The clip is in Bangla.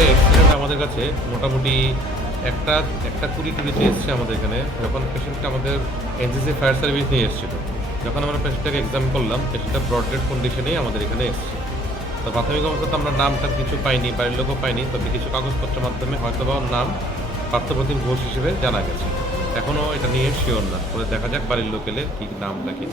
আসলে অ্যাক্সিডেন্ট আমাদের কাছে মোটামুটি একটা একটা কুড়ি টুড়িতে এসছে আমাদের এখানে। যখন পেশেন্টটা আমাদের এনসিসি ফায়ার সার্ভিস নিয়ে এসেছিল। যখন আমরা পেশেন্টটাকে এক্সাম করলাম পেশেন্টটা ব্রড কন্ডিশনেই আমাদের এখানে এসছে। তো প্রাথমিক অবস্থাতে আমরা নামটা কিছু পাইনি, বাড়ির লোকও পাইনি, তবে কিছু কাগজপত্রের মাধ্যমে হয়তো বা নাম পার্থপ্রতিম ঘোষ হিসেবে জানা গেছে। এখনও এটা নিয়ে শিওর না। পরে দেখা যাক বাড়ির লোক এলে কী নামটা কি।